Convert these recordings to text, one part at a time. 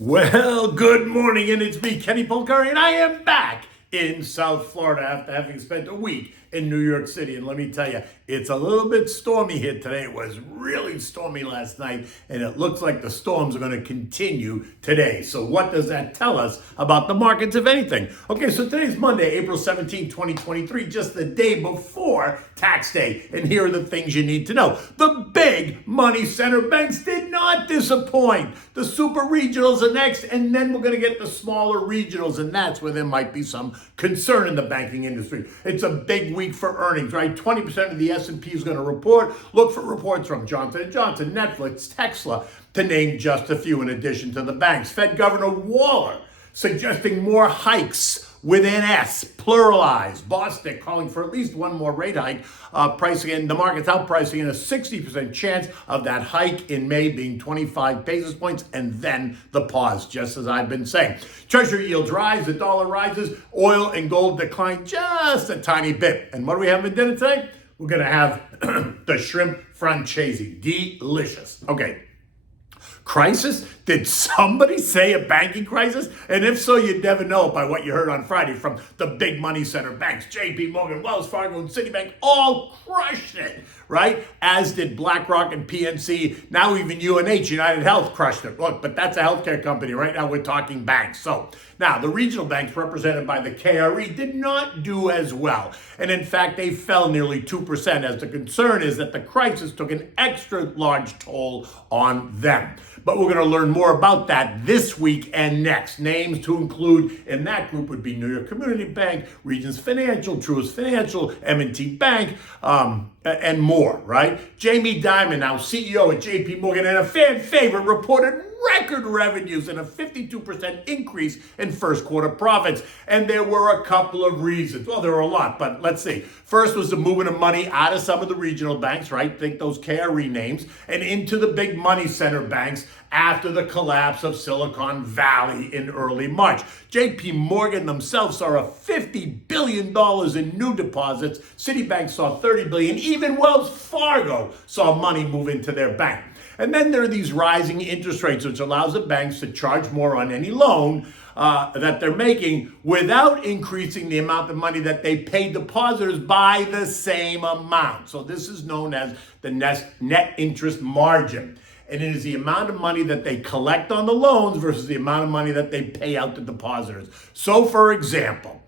Well, good morning, and it's me, Kenny Polcari, and I am back in South Florida after having spent a week in New York City. And let me tell you, it's a little bit stormy here today. It was really stormy last night, and it looks like the storms are going to continue today. So what does that tell us about the markets, if anything? Okay, so today's Monday, April 17, 2023, just the day before tax day. And here are the things you need to know. The big money center banks did not disappoint. The super regionals are next, and then we're going to get the smaller regionals, and that's where there might be some concern in the banking industry. It's a big week for earnings, right? 20% of the S&P is going to report. Look for reports from Johnson & Johnson, Netflix, Tesla, to name just a few in addition to the banks. Fed Governor Waller suggesting more hikes with an S, pluralized. Bostic calling for at least one more rate hike, pricing in the market's outpricing in a 60% chance of that hike in May being 25 basis points, and then the pause, just as I've been saying. Treasury yields rise, the dollar rises, oil and gold decline just a tiny bit. And what do we have for dinner today? We're going to have the shrimp francese. Delicious. Okay. Crisis? Did somebody say a banking crisis? And if so, you'd never know by what you heard on Friday from the big money center banks. JP Morgan, Wells Fargo, and Citibank all crushed it, right? As did BlackRock and PNC. Now even UNH, United Health, crushed it. Look, but that's a healthcare company. Right now we're talking banks. So now the regional banks represented by the KRE did not do as well. And in fact, they fell nearly 2% as the concern is that the crisis took an extra large toll on them. But we're going to learn more about that this week and next. Names to include in that group would be New York Community Bank, Regions Financial, Truist Financial, M&T Bank, and more, right? Jamie Dimon, now CEO at JP Morgan and a fan favorite, reported record revenues and a 52% increase in first quarter profits. And there were a couple of reasons. Well, there were a lot, but let's see. First was the movement of money out of some of the regional banks, right? Think those KRE names, and into the big money center banks after the collapse of Silicon Valley in early March. JP Morgan themselves saw a $50 billion in new deposits. Citibank saw $30 billion. Even Wells Fargo saw money move into their bank. And then there are these rising interest rates, which allows the banks to charge more on any loan that they're making without increasing the amount of money that they pay depositors by the same amount. So this is known as the net interest margin. And it is the amount of money that they collect on the loans versus the amount of money that they pay out to depositors. So for example,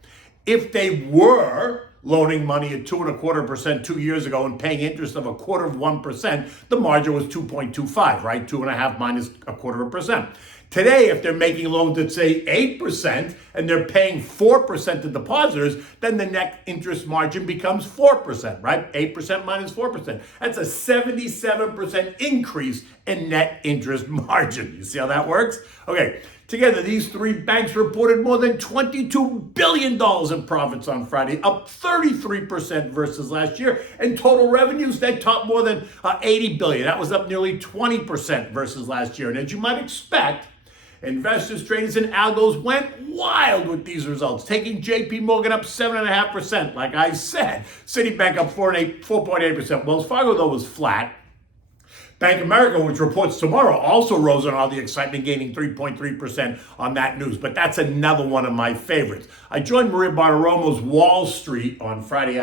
if they were loaning money at 2.25% 2 years ago and paying interest of 1/4%, the margin was 2.25, right? 2.5 minus 1/4%. Today, if they're making loans at, say, 8% and they're paying 4% to depositors, then the net interest margin becomes 4%, right? 8% minus 4%. That's a 77% increase in net interest margin. You see how that works? Okay. Together, these three banks reported more than $22 billion in profits on Friday, up 33% versus last year. And total revenues, they topped more than $80 billion. That was up nearly 20% versus last year. And as you might expect, investors, traders, and algos went wild with these results, taking JP Morgan up 7.5%, like I said. Citibank up 4.8%. Wells Fargo, though, was flat. Bank of America, which reports tomorrow, also rose on all the excitement, gaining 3.3% on that news. But that's another one of my favorites. I joined Maria Bartiromo's Wall Street on Friday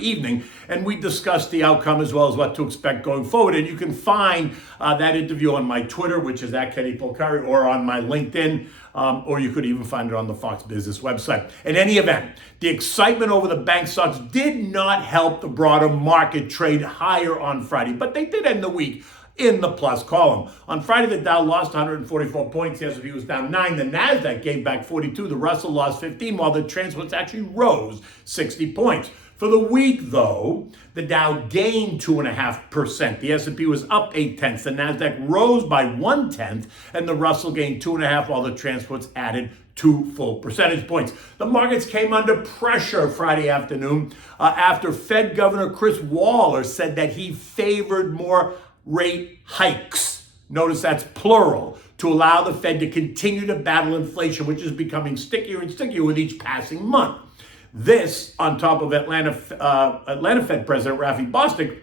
evening, and we discussed the outcome as well as what to expect going forward. And you can find that interview on my Twitter, which is at Kenny Polcari, or on my LinkedIn, or you could even find it on the Fox Business website. In any event, the excitement over the bank stocks did not help the broader market trade higher on Friday, but they did end the week in the plus column. On Friday, the Dow lost 144 points. The S&P was down 9. The NASDAQ gave back 42. The Russell lost 15, while the transports actually rose 60 points. For the week, though, the Dow gained 2.5%. The S&P was up 0.8. The NASDAQ rose by 0.1, and the Russell gained 2.5, while the transports added 2 full percentage points. The markets came under pressure Friday afternoon after Fed Governor Chris Waller said that he favored more rate hikes. Notice that's plural, to allow the Fed to continue to battle inflation, which is becoming stickier and stickier with each passing month. This, on top of Atlanta Fed President Rafi Bostic,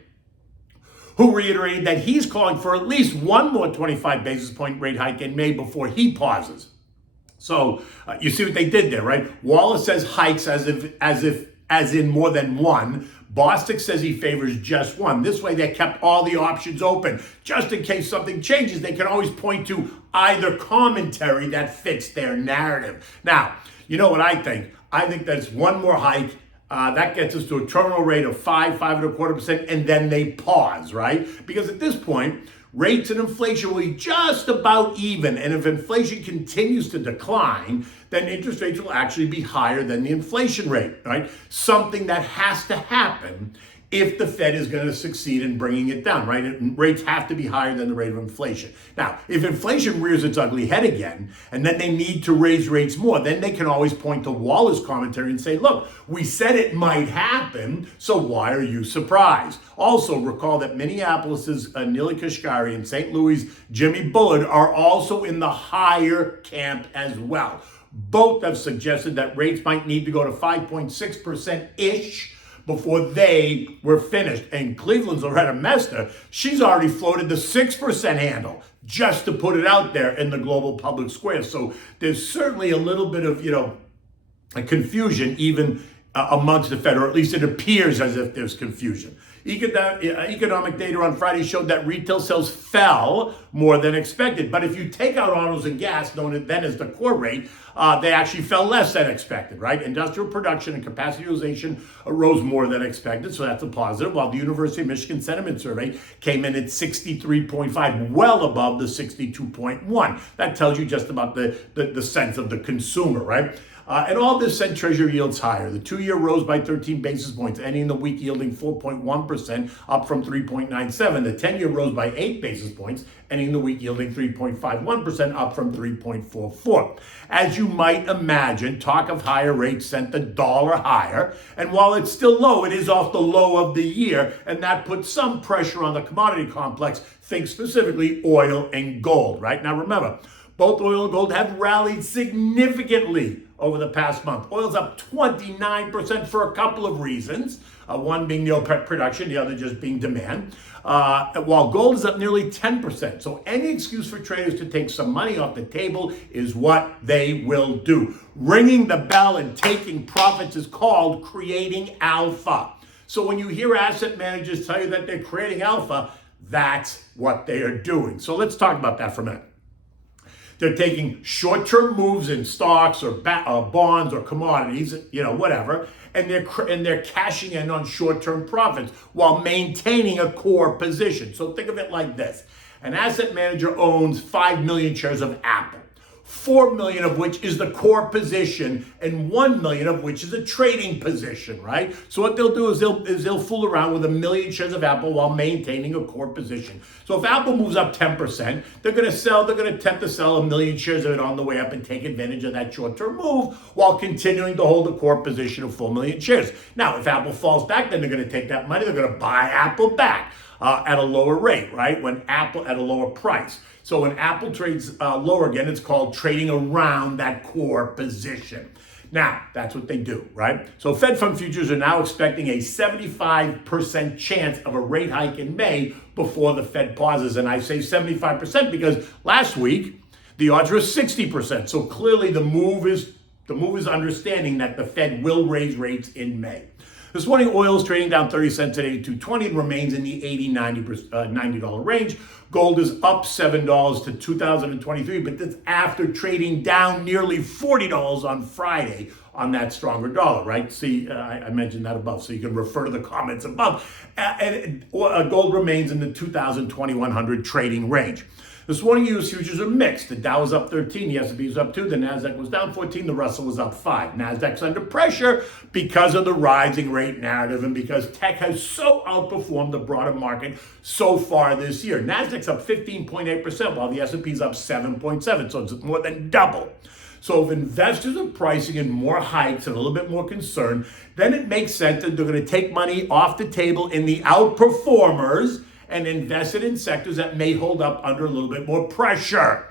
who reiterated that he's calling for at least one more 25 basis point rate hike in May before he pauses. So you see what they did there, right? Wallace says hikes as in more than one. Bostic says he favors just one. This way, they kept all the options open. Just in case something changes, they can always point to either commentary that fits their narrative. Now, you know what I think? I think that's one more hike. That gets us to a terminal rate of 5.25%, and then they pause, right? Because at this point, rates and inflation will be just about even. And if inflation continues to decline, then interest rates will actually be higher than the inflation rate, right? Something that has to happen if the Fed is going to succeed in bringing it down, right? Rates have to be higher than the rate of inflation. Now, if inflation rears its ugly head again, and then they need to raise rates more, then they can always point to Wallace commentary and say, look, we said it might happen, so why are you surprised? Also, recall that Minneapolis's Neely Kashkari and St. Louis' Jimmy Bullard are also in the higher camp as well. Both have suggested that rates might need to go to 5.6%-ish before they were finished. And Cleveland's Loretta Mester, she's already floated the 6% handle just to put it out there in the global public square. So there's certainly a little bit of, a confusion even amongst the Fed, or at least it appears as if there's confusion. Economic data on Friday showed that retail sales fell more than expected. But if you take out autos and gas, known then as the core rate, they actually fell less than expected, right? Industrial production and capacity utilization rose more than expected, so that's a positive, while the University of Michigan Sentiment Survey came in at 63.5, well above the 62.1. That tells you just about the sense of the consumer, right? And all this sent Treasury yields higher. The 2-year rose by 13 basis points, ending the week yielding 4.1%, up from 3.97. The 10-year rose by 8 basis points, ending the week yielding 3.51%, up from 3.44. As you might imagine, talk of higher rates sent the dollar higher. And while it's still low, it is off the low of the year, and that puts some pressure on the commodity complex. Think specifically oil and gold, right? Now remember, both oil and gold have rallied significantly over the past month. Oil's up 29% for a couple of reasons. One being the OPEC production, the other just being demand. While gold is up nearly 10%. So any excuse for traders to take some money off the table is what they will do. Ringing the bell and taking profits is called creating alpha. So when you hear asset managers tell you that they're creating alpha, that's what they are doing. So let's talk about that for a minute. They're taking short-term moves in stocks or bonds or commodities, whatever, and they're cashing in on short-term profits while maintaining a core position. So think of it like this. An asset manager owns 5 million shares of Apple, 4 million of which is the core position and 1 million of which is a trading position, right? So what they'll do is they'll fool around with 1 million shares of Apple while maintaining a core position. So if Apple moves up 10%, they're going to attempt to sell 1 million shares of it on the way up and take advantage of that short-term move while continuing to hold a core position of 4 million shares. Now, if Apple falls back, then they're going to take that money, they're going to buy Apple back at a lower rate, right? When Apple at a lower price. So when Apple trades lower again, it's called trading around that core position. Now, that's what they do, right? So Fed fund futures are now expecting a 75% chance of a rate hike in May before the Fed pauses. And I say 75% because last week, the odds were 60%. So clearly the move is understanding that the Fed will raise rates in May. This morning, oil is trading down 30 cents at $82.20 and remains in the $90 range. Gold is up $7 to 2023, but that's after trading down nearly $40 on Friday on that stronger dollar, right? See, I mentioned that above, so you can refer to the comments above. And gold remains in the 2,100 trading range. This morning, U.S. futures are mixed. The Dow is up 13, the S&P is up 2, the Nasdaq was down 14, the Russell was up 5. Nasdaq's under pressure because of the rising rate narrative and because tech has so outperformed the broader market so far this year. Nasdaq's up 15.8%, while the S&P is up 7.7, so it's more than double. So if investors are pricing in more hikes and a little bit more concern, then it makes sense that they're going to take money off the table in the outperformers and invest it in sectors that may hold up under a little bit more pressure.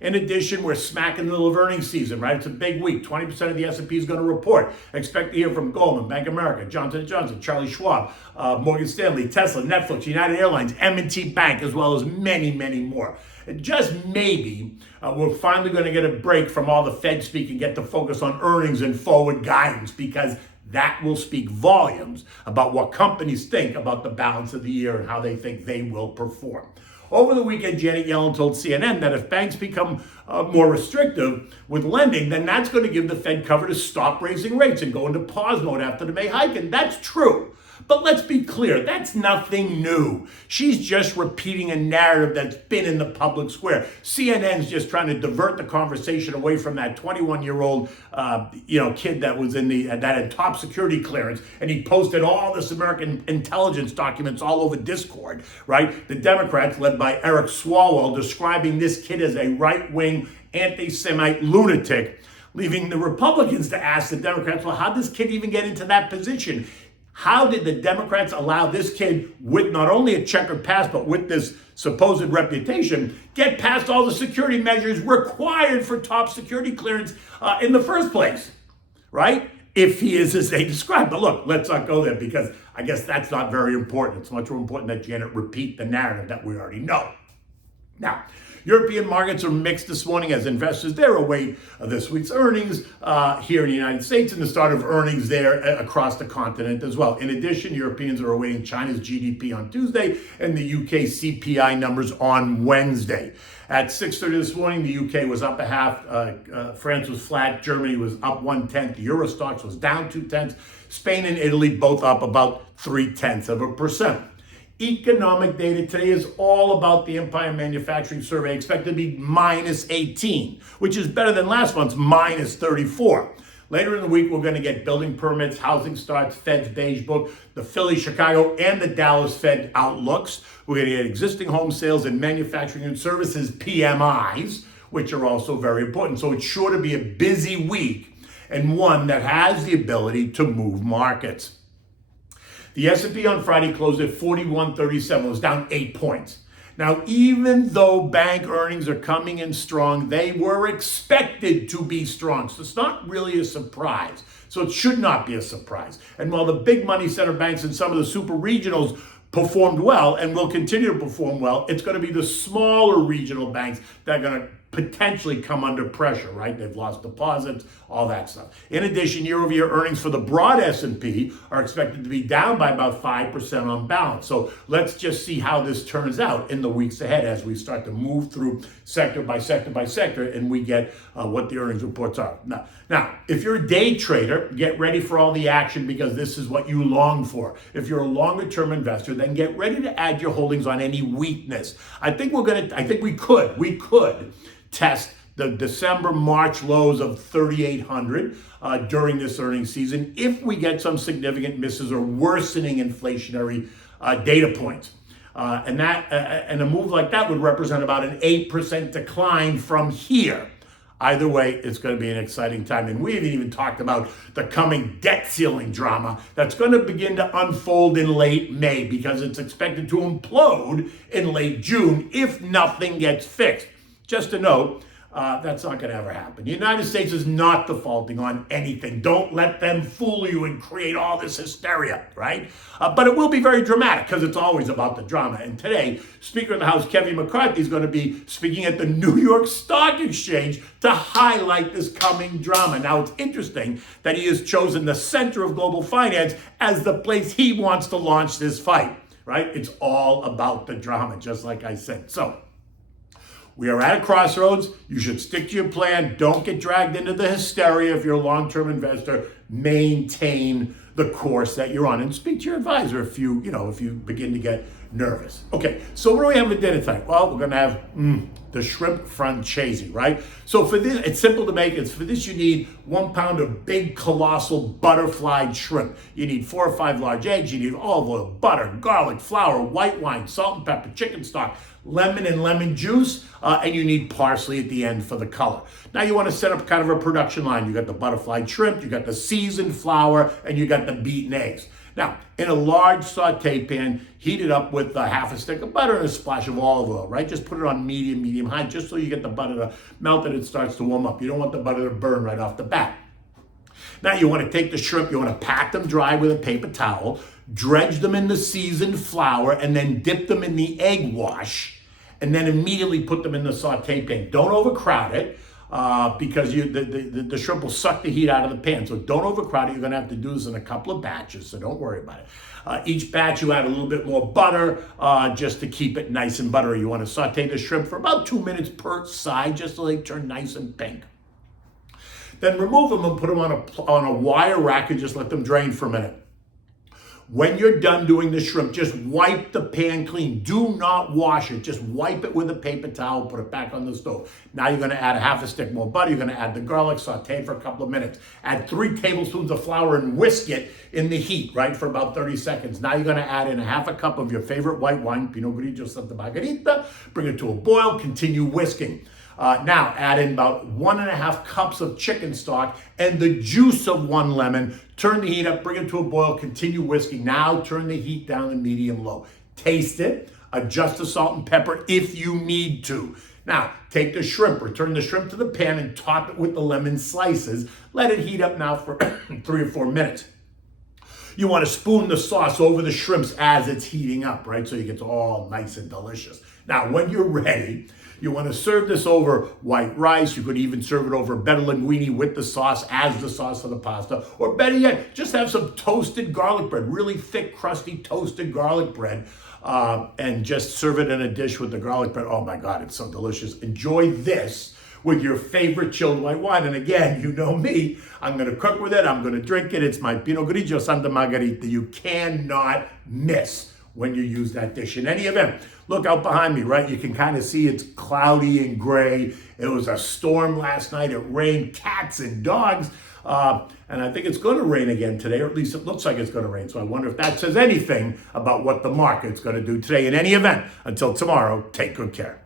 In addition, we're smack in the middle of earnings season, right? It's a big week. 20% of the S&P is going to report. Expect to hear from Goldman, Bank of America, Johnson & Johnson, Charlie Schwab, Morgan Stanley, Tesla, Netflix, United Airlines, M&T Bank, as well as many, many more. And just maybe we're finally going to get a break from all the Fed speak and get to focus on earnings and forward guidance, because that will speak volumes about what companies think about the balance of the year and how they think they will perform. Over the weekend, Janet Yellen told CNN that if banks become more restrictive with lending, then that's going to give the Fed cover to stop raising rates and go into pause mode after the May hike. And that's true. But let's be clear, that's nothing new. She's just repeating a narrative that's been in the public square. CNN's just trying to divert the conversation away from that 21-year-old kid that was that had top security clearance, and he posted all this American intelligence documents all over Discord, right? The Democrats, led by Eric Swalwell, describing this kid as a right-wing anti-Semite lunatic, leaving the Republicans to ask the Democrats, well, how did this kid even get into that position? How did the Democrats allow this kid, with not only a checkered past, but with this supposed reputation, get past all the security measures required for top security clearance in the first place, right? If he is as they describe. But look, let's not go there, because I guess that's not very important. It's much more important that Janet repeat the narrative that we already know. Now, European markets are mixed this morning as investors there await this week's earnings here in the United States and the start of earnings there across the continent as well. In addition, Europeans are awaiting China's GDP on Tuesday and the UK CPI numbers on Wednesday. At 6:30 this morning, the UK was up a half, France was flat, Germany was up 1/10, the Euro Stoxx was down 2/10, Spain and Italy both up about 0.3%. Economic data today is all about the Empire Manufacturing Survey, expected to be minus 18, which is better than last month's minus 34. Later in the week, we're going to get building permits, housing starts, Fed's beige book, the Philly, Chicago, and the Dallas Fed outlooks. We're going to get existing home sales and manufacturing and services PMIs, which are also very important. So it's sure to be a busy week, and one that has the ability to move markets. The S&P on Friday closed at 4137. It was down 8 points. Now, even though bank earnings are coming in strong, they were expected to be strong. So it's not really a surprise. So it should not be a surprise. And while the big money center banks and some of the super regionals performed well and will continue to perform well, it's going to be the smaller regional banks that are going to potentially come under pressure, right? They've lost deposits, all that stuff. In addition, year-over-year earnings for the broad S&P are expected to be down by about 5% on balance. So let's just see how this turns out in the weeks ahead as we start to move through sector by sector by sector and we get what the earnings reports are. Now, if you're a day trader, get ready for all the action, because this is what you long for. If you're a longer-term investor, then get ready to add your holdings on any weakness. I think we could test the December-March lows of 3,800 during this earnings season if we get some significant misses or worsening inflationary data points. And a move like that would represent about an 8% decline from here. Either way, it's going to be an exciting time. And we haven't even talked about the coming debt ceiling drama that's going to begin to unfold in late May, because it's expected to implode in late June if nothing gets fixed. Just a note, that's not going to ever happen. The United States is not defaulting on anything. Don't let them fool you and create all this hysteria, right? But it will be very dramatic, because it's always about the drama. And today, Speaker of the House Kevin McCarthy is going to be speaking at the New York Stock Exchange to highlight this coming drama. Now, it's interesting that he has chosen the center of global finance as the place he wants to launch this fight, right? It's all about the drama, just like I said. So, we are at a crossroads. You should stick to your plan. Don't get dragged into the hysteria if you're a long-term investor. Maintain the course that you're on, and speak to your advisor if you begin to get nervous. Okay, so what do we have for dinner tonight? Well, we're going to have the shrimp francese, right? So for this, it's simple to make. For this, you need 1 pound of big, colossal butterflied shrimp. You need 4 or 5 large eggs. You need olive oil, butter, garlic, flour, white wine, salt and pepper, chicken stock, lemon and lemon juice, and you need parsley at the end for the color. Now you want to set up kind of a production line. You got the butterflied shrimp, you got the seasoned flour, and you got the beaten eggs. Now, in a large saute pan, heat it up with half a stick of butter and a splash of olive oil, right? Just put it on medium high, just so you get the butter to melt and it starts to warm up. You don't want the butter to burn right off the bat. Now you want to take the shrimp, you want to pack them dry with a paper towel, dredge them in the seasoned flour, and then dip them in the egg wash, and then immediately put them in the saute pan. Don't overcrowd it because the shrimp will suck the heat out of the pan. So don't overcrowd it. You're going to have to do this in a couple of batches, so don't worry about it. Each batch you add a little bit more butter just to keep it nice and buttery. You want to saute the shrimp for about 2 minutes per side just so they turn nice and pink. Then remove them and put them on a wire rack and just let them drain for a minute. When you're done doing the shrimp, just wipe the pan clean. Do not wash it. Just wipe it with a paper towel, put it back on the stove. Now you're going to add a half a stick more butter. You're going to add the garlic, saute for a couple of minutes. Add 3 tablespoons of flour and whisk it in the heat, right, for about 30 seconds. Now you're going to add in a half a cup of your favorite white wine, Pinot Grigio Santa Margherita. Bring it to a boil. Continue whisking. Now add in about 1.5 cups of chicken stock and the juice of 1 lemon. Turn the heat up, bring it to a boil, continue whisking. Now turn the heat down to medium-low. Taste it, adjust the salt and pepper if you need to. Now take the shrimp, return the shrimp to the pan and top it with the lemon slices. Let it heat up now for 3 or 4 minutes. You want to spoon the sauce over the shrimps as it's heating up, right? So it gets all nice and delicious. Now, when you're ready, you want to serve this over white rice. You could even serve it over better linguine with the sauce as the sauce of the pasta. Or better yet, just have some toasted garlic bread, really thick, crusty, toasted garlic bread, and just serve it in a dish with the garlic bread. Oh my God, it's so delicious. Enjoy this with your favorite chilled white wine. And again, you know me, I'm going to cook with it. I'm going to drink it. It's my Pinot Grigio Santa Margherita. You cannot miss when you use that dish. In any event, look out behind me, right? You can kind of see it's cloudy and gray. It was a storm last night. It rained cats and dogs. And I think it's going to rain again today, or at least it looks like it's going to rain. So I wonder if that says anything about what the market's going to do today. In any event, until tomorrow, take good care.